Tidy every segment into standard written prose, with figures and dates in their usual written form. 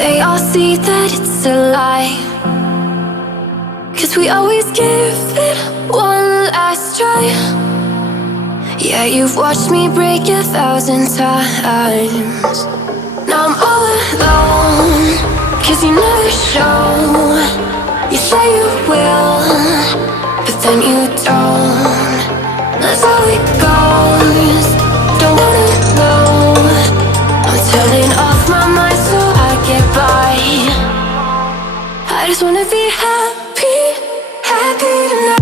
they all see that it's a lie. 'Cause we always give it one last try. Yeah, you've watched me break 1,000 times. Now I'm all alone, 'cause you never show. You say you will, but then you don't. That's how it goes. Don't wanna know. I'm turning off my mind so I get by. I just wanna be happy, happy tonight.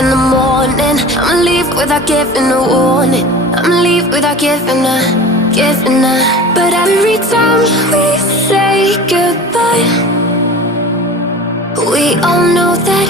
In the morning, I'ma leave without giving a warning. I'ma leave without giving a. But every time we say goodbye, we all know that